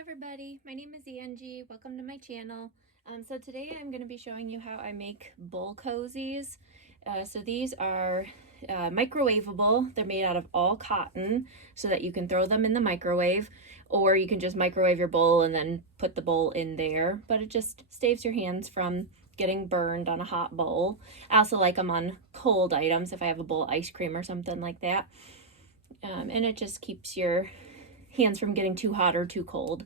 everybody, my name is Angie. Welcome to my channel. So today I'm going to be showing you how I make bowl cozies. So these are microwaveable. They're made out of all cotton so that you can throw them in the microwave, or you can just microwave your bowl and then put the bowl in there, but it just saves your hands from getting burned on a hot bowl. I also like them on cold items if I have a bowl of ice cream or something like that. And it just keeps your hands from getting too hot or too cold.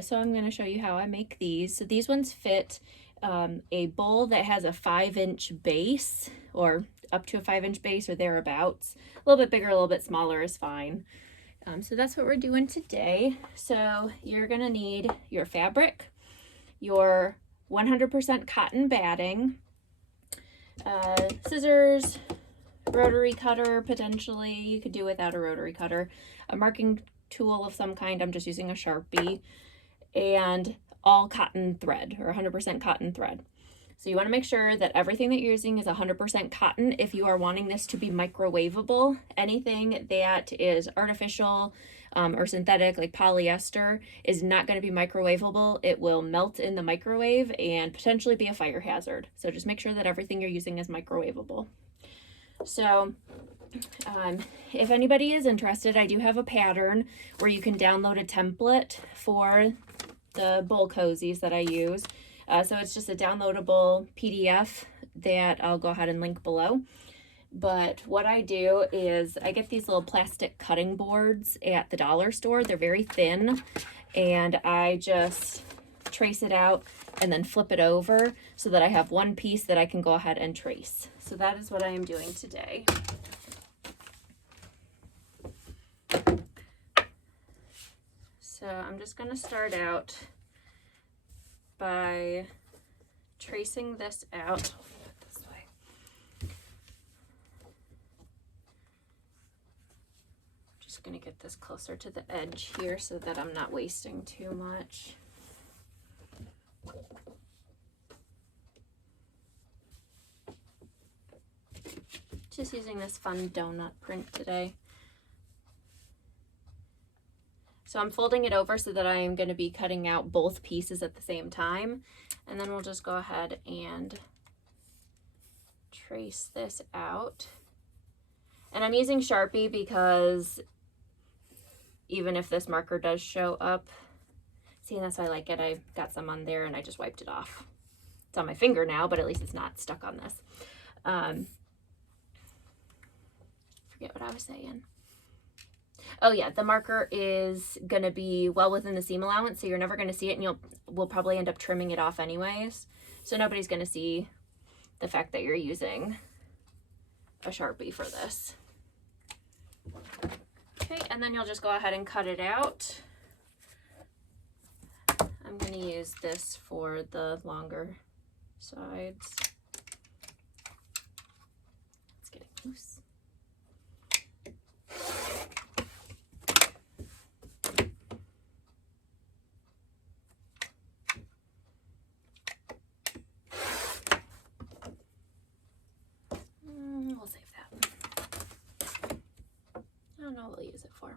So I'm going to show you how I make these. So these ones fit a bowl that has a 5-inch base, or up to a 5-inch base or thereabouts. A little bit bigger, a little bit smaller is fine. So that's what we're doing today. So you're going to need your fabric, your 100% cotton batting, scissors, rotary cutter, potentially. You could do without a rotary cutter, a marking tool of some kind. I'm just using a Sharpie, and all cotton thread, or 100% cotton thread. So you want to make sure that everything that you're using is 100% cotton. If you are wanting this to be microwavable, anything that is artificial or synthetic like polyester is not going to be microwavable. It will melt in the microwave and potentially be a fire hazard. So just make sure that everything you're using is microwavable. So if anybody is interested, I do have a pattern where you can download a template for the bowl cozies that I use. So it's just a downloadable PDF that I'll go ahead and link below. But what I do is I get these little plastic cutting boards at the dollar store. They're very thin, and I just trace it out and then flip it over so that I have one piece that I can go ahead and trace. So that is what I am doing today. So I'm just going to start out by tracing this out. This way. Just going to get this closer to the edge here so that I'm not wasting too much. Just using this fun donut print today. So I'm folding it over so that I am going to be cutting out both pieces at the same time. And then we'll just go ahead and trace this out. And I'm using Sharpie because even if this marker does show up, see, that's why I like it. I got some on there and I just wiped it off. It's on my finger now, but at least it's not stuck on this. Forget what I was saying. Oh yeah, the marker is going to be well within the seam allowance, so you're never going to see it, and we'll probably end up trimming it off anyways. So nobody's going to see the fact that you're using a Sharpie for this. Okay, and then you'll just go ahead and cut it out. I'm going to use this for the longer sides. It's getting loose. We'll save that. I don't know what we'll use it for.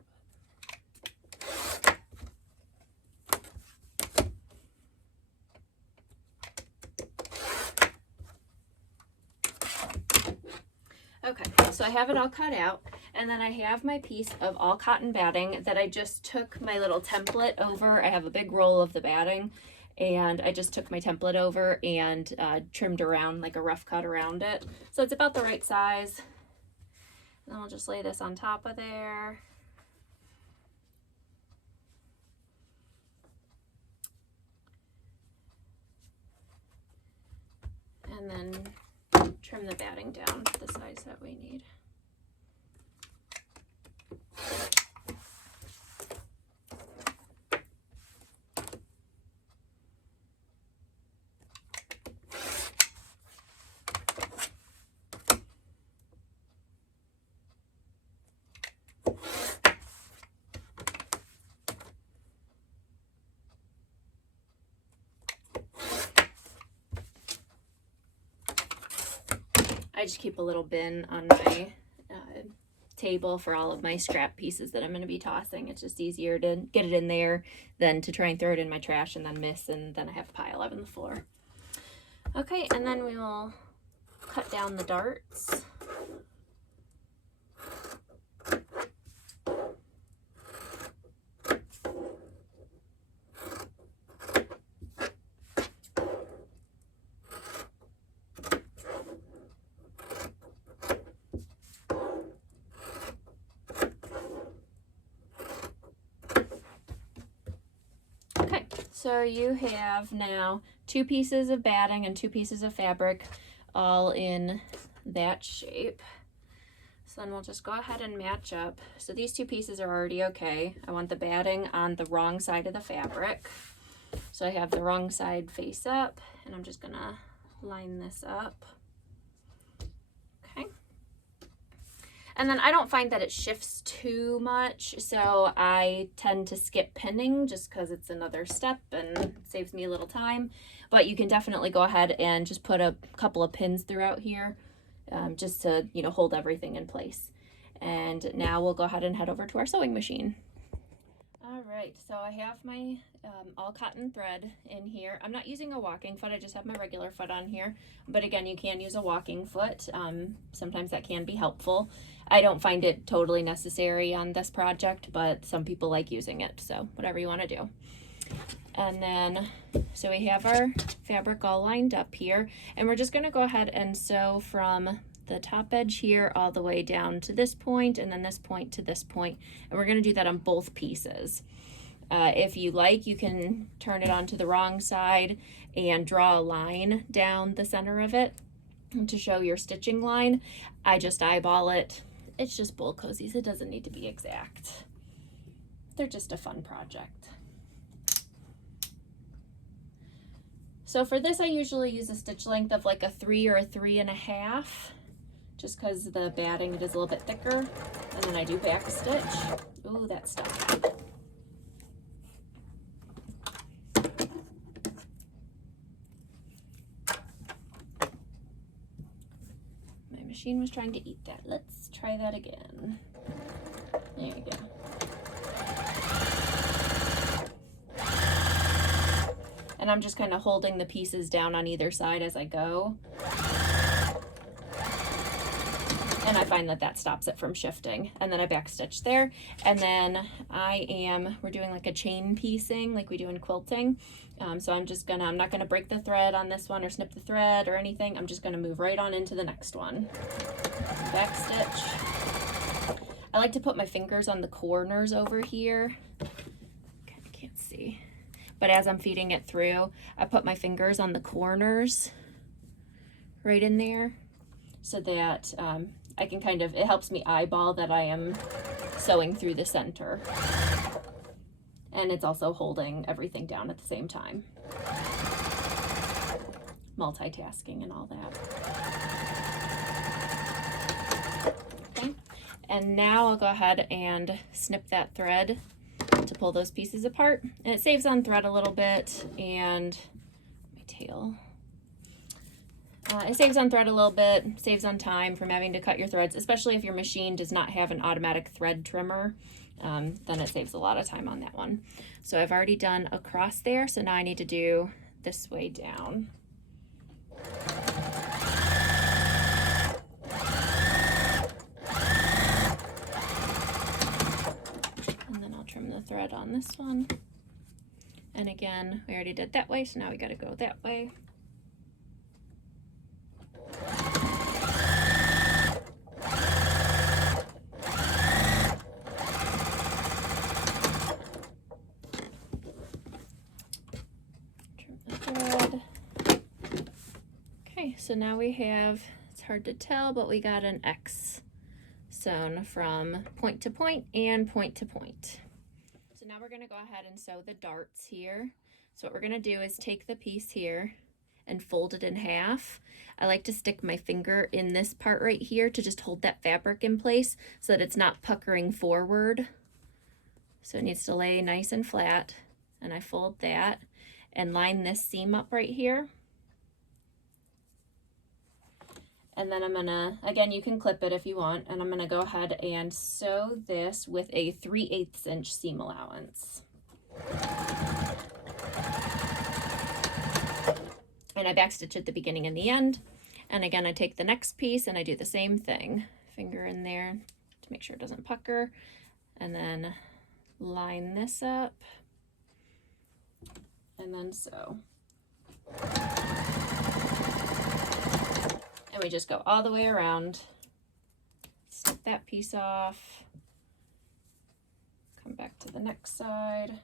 Okay, so I have it all cut out, and then I have my piece of all cotton batting that I just took my little template over. I have a big roll of the batting, and I just took my template over and trimmed around, like a rough cut around it. So it's about the right size. And then I'll just lay this on top of there. And then trim the batting down to the size that we need. I just keep a little bin on my table for all of my scrap pieces that I'm going to be tossing. It's just easier to get it in there than to try and throw it in my trash and then miss, and then I have a pile up on the floor. Okay, and then we will cut down the darts. So you have now 2 pieces of batting and 2 pieces of fabric all in that shape. So then we'll just go ahead and match up. So these 2 pieces are already okay. I want the batting on the wrong side of the fabric. So I have the wrong side face up, and I'm just gonna line this up. Okay. And then I don't find that it shifts too much, so I tend to skip pinning just because it's another step and it saves me a little time. But you can definitely go ahead and just put a couple of pins throughout here just to, you know, hold everything in place. And now we'll go ahead and head over to our sewing machine. All right, so I have my all cotton thread in here. I'm not using a walking foot, I just have my regular foot on here. But again, you can use a walking foot. Sometimes that can be helpful. I don't find it totally necessary on this project, but some people like using it, so whatever you want to do. And then, so we have our fabric all lined up here, and we're just going to go ahead and sew from the top edge here all the way down to this point, and then this point to this point, and we're going to do that on both pieces. If you like, you can turn it onto the wrong side and draw a line down the center of it to show your stitching line. I just eyeball it. It's just bowl cozies. It doesn't need to be exact. They're just a fun project. So for this, I usually use a stitch length of like a 3 or a 3.5, just because the batting is a little bit thicker. And then I do back stitch. Ooh, that stuff. My machine was trying to eat that. Let's try that again. There you go. And I'm just kind of holding the pieces down on either side as I go. And I find that that stops it from shifting. And then I back stitch there. And then we're doing like a chain piecing like we do in quilting. So I'm not gonna break the thread on this one or snip the thread or anything. I'm just gonna move right on into the next one. Back stitch. I like to put my fingers on the corners over here. Kind of can't see. But as I'm feeding it through, I put my fingers on the corners right in there so that I can it helps me eyeball that I am sewing through the center. And it's also holding everything down at the same time. Multitasking and all that. Okay, and now I'll go ahead and snip that thread to pull those pieces apart, and it saves on thread a little bit, and my tail. It saves on thread a little bit, saves on time from having to cut your threads, especially if your machine does not have an automatic thread trimmer. Then it saves a lot of time on that one. So I've already done across there, so now I need to do this way down. Trim the thread on this one. And again, we already did that way, so now we got to go that way. Trim the thread. Okay, so now we have, it's hard to tell, but we got an X sewn from point to point and point to point. Now we're going to go ahead and sew the darts here. So what we're going to do is take the piece here and fold it in half. I like to stick my finger in this part right here to just hold that fabric in place so that it's not puckering forward. So it needs to lay nice and flat. And I fold that and line this seam up right here. And then I'm gonna, again, you can clip it if you want, and I'm gonna go ahead and sew this with a 3/8 inch seam allowance. And I backstitch at the beginning and the end. And again, I take the next piece and I do the same thing. Finger in there to make sure it doesn't pucker. And then line this up. And then sew. And we just go all the way around. Snip that piece off. Come back to the next side.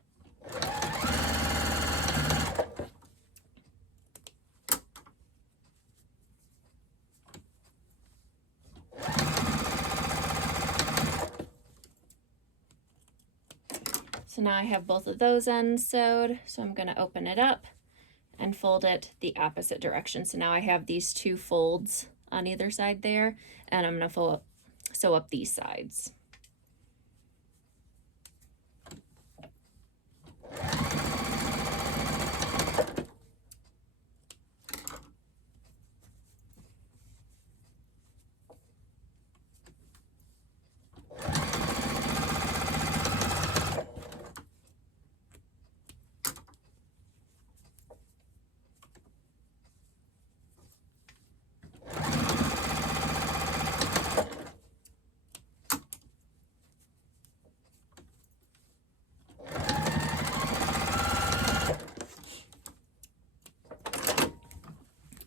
So now I have both of those ends sewed, so I'm going to open it up and fold it the opposite direction. So now I have these two folds on either side there, and I'm going to sew up these sides.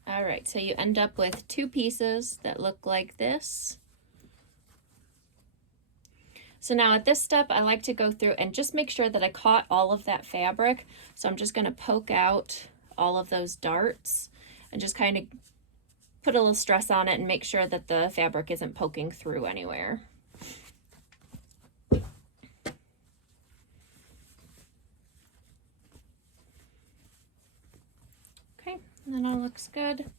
All right, so you end up with two pieces that look like this. So now at this step, I like to go through and just make sure that I caught all of that fabric. So I'm just going to poke out all of those darts and just kind of put a little stress on it and make sure that the fabric isn't poking through anywhere. Okay, that all looks good.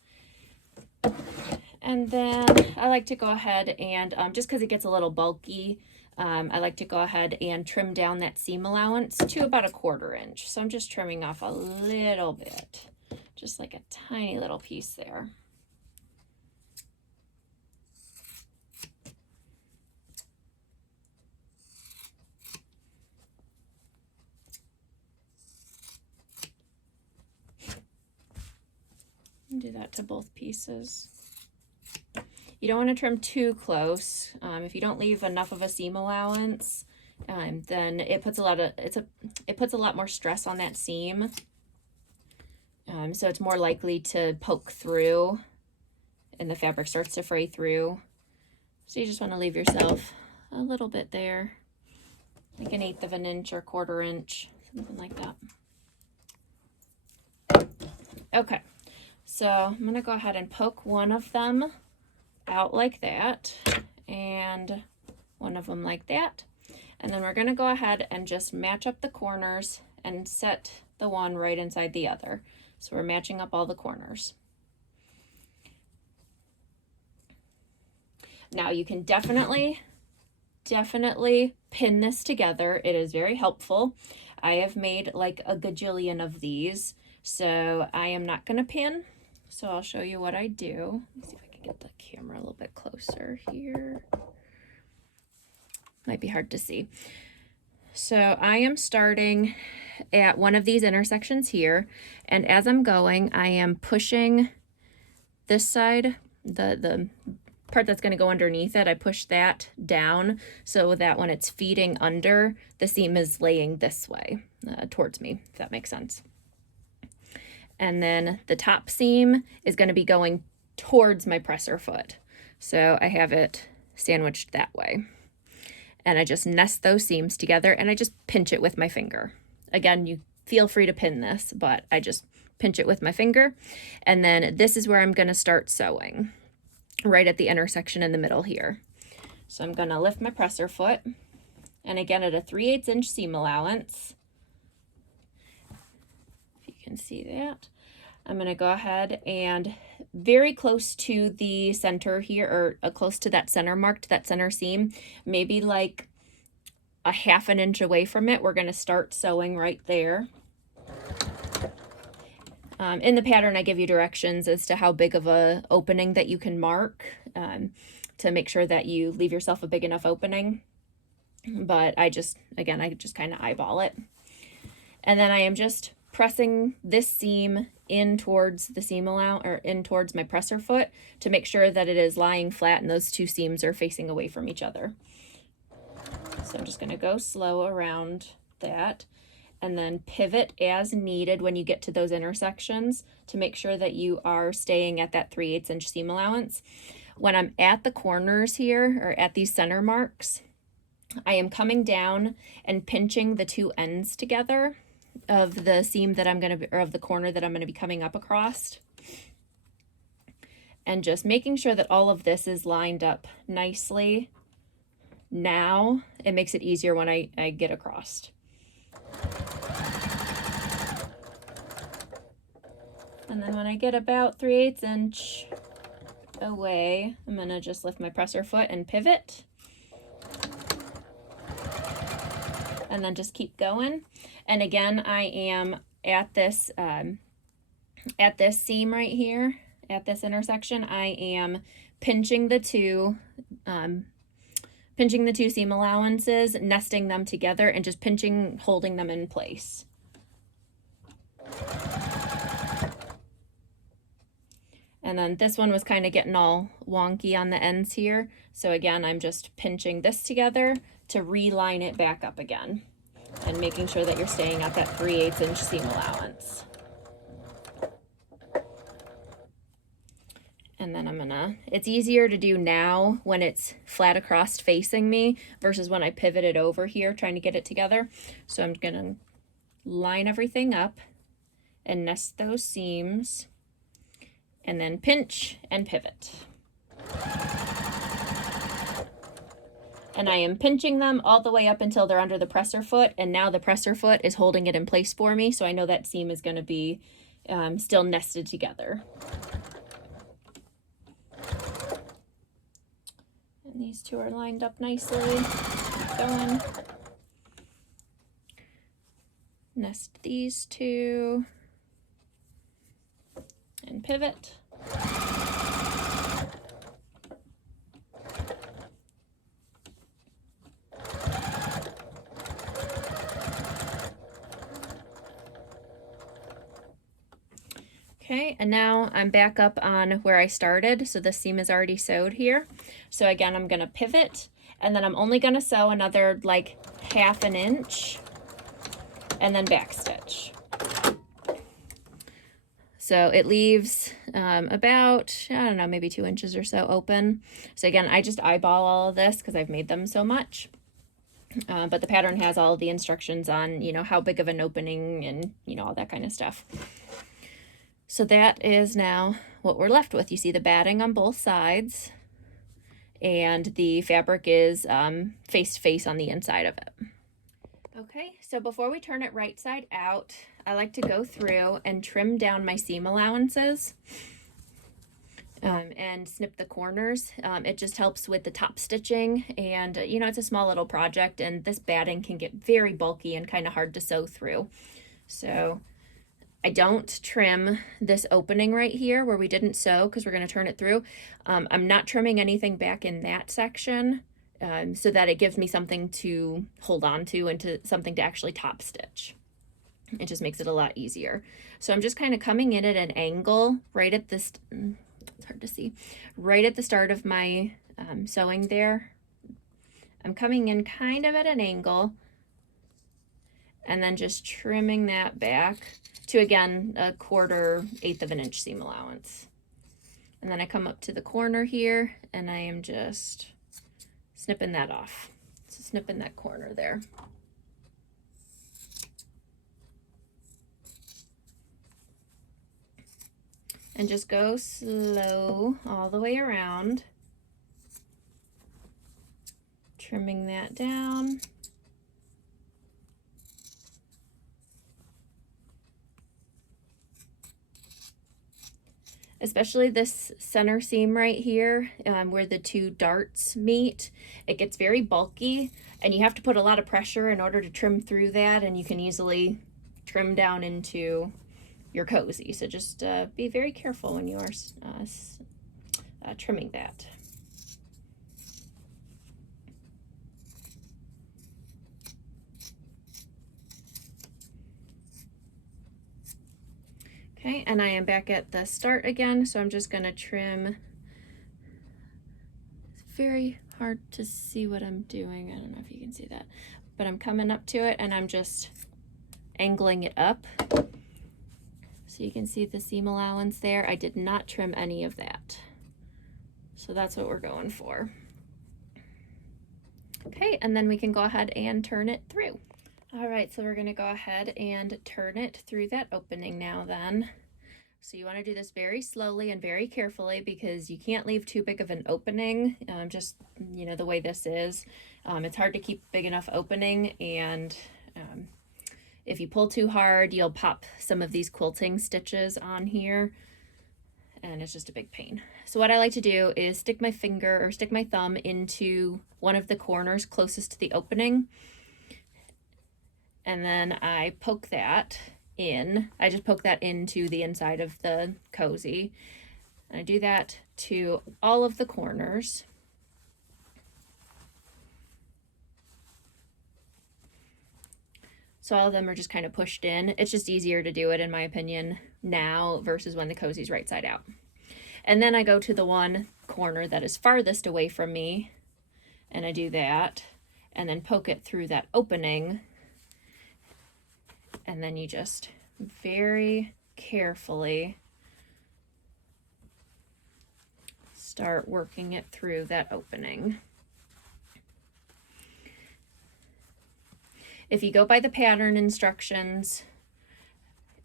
And then I like to go ahead and, just because it gets a little bulky, I like to go ahead and trim down that seam allowance to about 1/4 inch. So I'm just trimming off a little bit, just like a tiny little piece there. Do that to both pieces. You don't want to trim too close. If you don't leave enough of a seam allowance, then it puts a lot more stress on that seam. So it's more likely to poke through and the fabric starts to fray through. So you just want to leave yourself a little bit there, like 1/8 of an inch or 1/4 inch, something like that. Okay, so I'm going to go ahead and poke one of them out like that and one of them like that. And then we're going to go ahead and just match up the corners and set the one right inside the other. So we're matching up all the corners. Now you can definitely pin this together. It is very helpful. I have made like a gajillion of these, so I am not going to pin. So I'll show you what I do. Let's see if I can get the camera a little bit closer here. Might be hard to see. So I am starting at one of these intersections here, and as I'm going, I am pushing this side, the part that's going to go underneath it, I push that down so that when it's feeding under, the seam is laying this way towards me, if that makes sense. And then the top seam is going to be going towards my presser foot. So I have it sandwiched that way. And I just nest those seams together and I just pinch it with my finger. Again, you feel free to pin this, but I just pinch it with my finger. And then this is where I'm going to start sewing, right at the intersection in the middle here. So I'm going to lift my presser foot, and again at a 3/8 inch seam allowance. If you can see that. I'm going to go ahead and very close to the center here, or close to that center mark, to that center seam, maybe like a 1/2 inch away from it, we're going to start sewing right there. In the pattern, I give you directions as to how big of a opening that you can mark to make sure that you leave yourself a big enough opening. But I just kind of eyeball it. And then I am just pressing this seam in towards the seam allowance, or in towards my presser foot, to make sure that it is lying flat and those two seams are facing away from each other. So I'm just going to go slow around that, and then pivot as needed when you get to those intersections to make sure that you are staying at that 3/8 inch seam allowance. When I'm at the corners here, or at these center marks, I am coming down and pinching the two ends together of the seam that I'm going to, or of the corner that I'm going to be coming up across. And just making sure that all of this is lined up nicely. Now it makes it easier when I get across. And then when I get about 3/8 inch away, I'm going to just lift my presser foot and pivot. And then just keep going. And again, I am at this seam right here, at this intersection, I am pinching the two seam allowances, nesting them together, and just pinching, holding them in place. And then this one was kind of getting all wonky on the ends here. So again, I'm just pinching this together to reline it back up again, and making sure that you're staying at that 3/8 inch seam allowance. And then it's easier to do now when it's flat across facing me versus when I pivoted over here trying to get it together. So I'm gonna line everything up and nest those seams, and then pinch and pivot. And I am pinching them all the way up until they're under the presser foot, and now the presser foot is holding it in place for me, so I know that seam is going to be still nested together. And these two are lined up nicely. Keep going. Nest these two and pivot. Okay, and now I'm back up on where I started, so the seam is already sewed here. So again, I'm going to pivot, and then I'm only going to sew another like 1/2 inch, and then backstitch. So it leaves about, I don't know, maybe 2 inches or so open. So again, I just eyeball all of this because I've made them so much. But the pattern has all of the instructions on, you know, how big of an opening and, you know, all that kind of stuff. So that is now what we're left with. You see the batting on both sides, and the fabric is face to face on the inside of it. Okay, so before we turn it right side out, I like to go through and trim down my seam allowances and snip the corners. It just helps with the top stitching, and you know, it's a small little project, and this batting can get very bulky and kind of hard to sew through. So I don't trim this opening right here where we didn't sew because we're going to turn it through. I'm not trimming anything back in that section so that it gives me something to hold on to and to something to actually top stitch. It just makes it a lot easier. So I'm just kind of coming in at an angle right at this, it's hard to see, right at the start of my sewing there. I'm coming in kind of at an angle and then just trimming that back to, again, 1/4 of an inch seam allowance. And then I come up to the corner here and I am just snipping that off. So snipping that corner there. And just go slow all the way around, trimming that down. Especially this center seam right here where the two darts meet, it gets very bulky and you have to put a lot of pressure in order to trim through that, and you can easily trim down into your cozy. So just be very careful when you are trimming that. Okay, and I am back at the start again, so I'm just gonna trim. It's very hard to see what I'm doing. I don't know if you can see that, but I'm coming up to it and I'm just angling it up. So you can see the seam allowance there. I did not trim any of that. So that's what we're going for. Okay, and then we can go ahead and turn it through. All right, so we're gonna go ahead and turn it through that opening now then. So you wanna do this very slowly and very carefully because you can't leave too big of an opening, just, you know, the way this is. It's hard to keep big enough opening, and if you pull too hard, you'll pop some of these quilting stitches on here, and it's just a big pain. So what I like to do is stick my finger or stick my thumb into one of the corners closest to the opening, and then I poke that in. I just poke that into the inside of the cozy. And I do that to all of the corners. So all of them are just kind of pushed in. It's just easier to do it, in my opinion, now versus when the cozy's right side out. And then I go to the one corner that is farthest away from me, and I do that, and then poke it through that opening. And then you just very carefully start working it through that opening. If you go by the pattern instructions,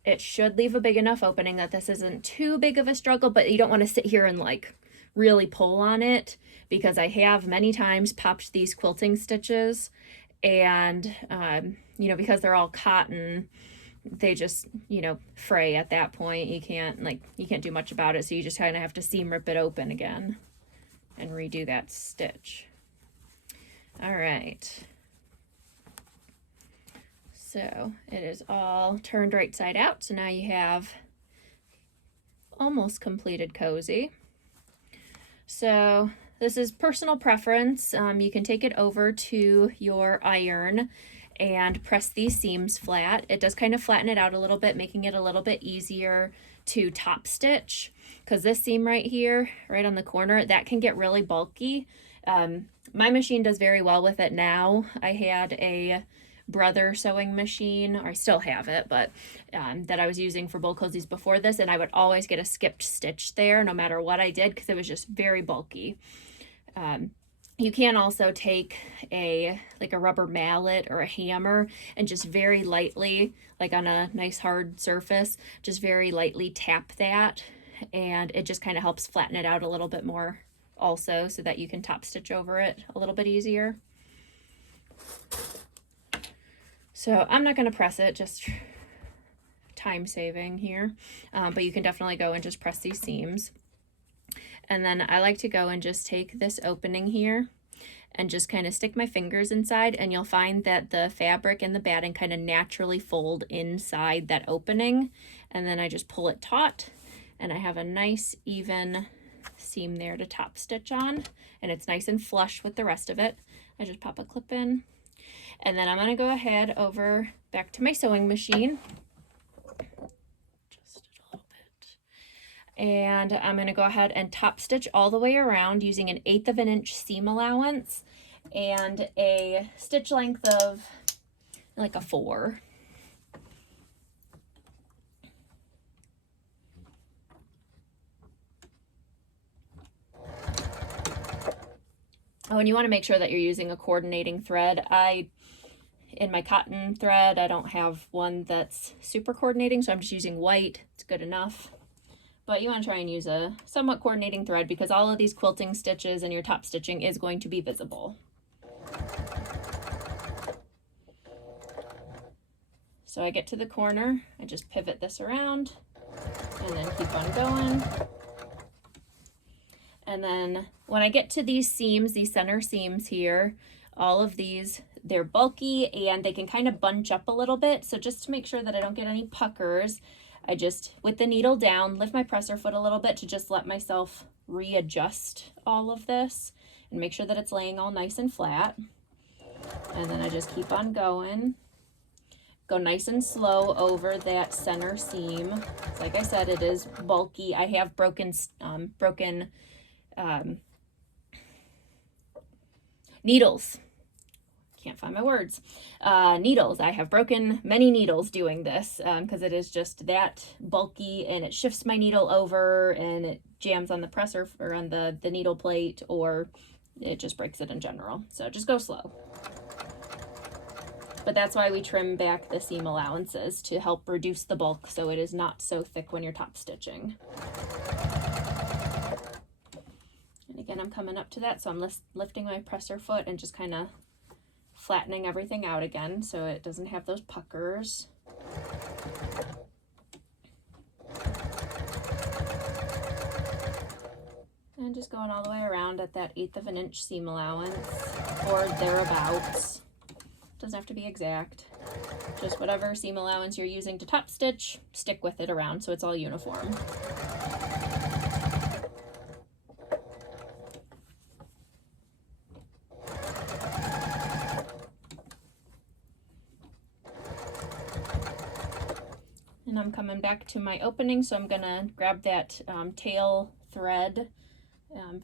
it should leave a big enough opening that this isn't too big of a struggle, but you don't want to sit here and like really pull on it, because I have many times popped these quilting stitches, and you know, because they're all cotton, they just, you know, fray at that point. You can't do much about it, so you just kind of have to seam rip it open again and redo that stitch. All right, so it is all turned right side out, so now you have almost completed cozy. So this is personal preference. You can take it over to your iron and press these seams flat. It does kind of flatten it out a little bit, making it a little bit easier to top stitch, because this seam right here, right on the corner, that can get really bulky. My machine does very well with it now. I had a brother sewing machine, or I still have it, but that I was using for bowl cozies before this, and I would always get a skipped stitch there no matter what I did, because it was just very bulky. You can also take a rubber mallet or a hammer and just very lightly, like on a nice hard surface, just very lightly tap that, and it just kind of helps flatten it out a little bit more also, so that you can top stitch over it a little bit easier. So I'm not going to press it, just time saving here, but you can definitely go and just press these seams. And then I like to go and just take this opening here and just kind of stick my fingers inside, and you'll find that the fabric and the batting kind of naturally fold inside that opening. And then I just pull it taut, and I have a nice even seam there to top stitch on, and it's nice and flush with the rest of it. I just pop a clip in, and then I'm going to go ahead over back to my sewing machine. And I'm going to go ahead and top stitch all the way around using an 1/8 of an inch seam allowance and a stitch length of like a 4. Oh, and you want to make sure that you're using a coordinating thread. In my cotton thread, I don't have one that's super coordinating, so I'm just using white. It's good enough. But you want to try and use a somewhat coordinating thread, because all of these quilting stitches and your top stitching is going to be visible. So I get to the corner, I just pivot this around and then keep on going. And then when I get to these seams, these center seams here, all of these, they're bulky and they can kind of bunch up a little bit. So just to make sure that I don't get any puckers, I just, with the needle down, lift my presser foot a little bit to just let myself readjust all of this and make sure that it's laying all nice and flat. And then I just keep on going. Go nice and slow over that center seam. Like I said, it is bulky. I have broken needles. Can't find my words. Needles. I have broken many needles doing this because it is just that bulky, and it shifts my needle over and it jams on the presser or on the needle plate, or it just breaks it in general. So just go slow. But that's why we trim back the seam allowances, to help reduce the bulk so it is not so thick when you're top stitching. And again, I'm coming up to that, so I'm lifting my presser foot and just kind of flattening everything out again so it doesn't have those puckers. And just going all the way around at that 1/8 of an inch seam allowance or thereabouts. Doesn't have to be exact. Just whatever seam allowance you're using to top stitch, stick with it around so it's all uniform. And I'm coming back to my opening, so I'm gonna grab that tail thread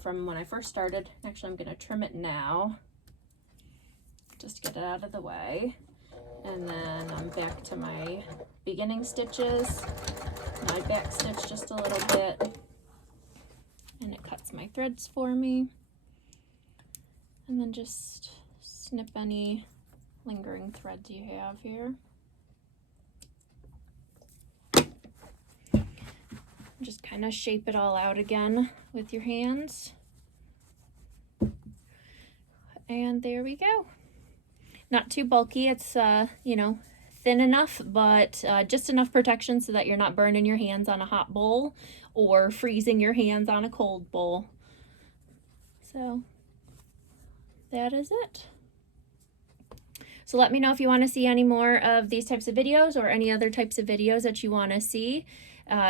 from when I first started. Actually, I'm gonna trim it now, just get it out of the way. And then I'm back to my beginning stitches. I back stitch just a little bit, and it cuts my threads for me. And then just snip any lingering threads you have here. Just kind of shape it all out again with your hands. And there we go. Not too bulky. It's, you know, thin enough, but just enough protection so that you're not burning your hands on a hot bowl or freezing your hands on a cold bowl. So that is it. So let me know if you want to see any more of these types of videos or any other types of videos that you want to see.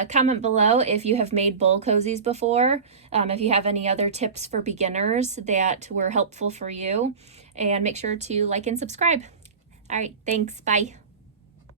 Comment below if you have made bowl cozies before, if you have any other tips for beginners that were helpful for you, and make sure to like and subscribe. All right, thanks, bye.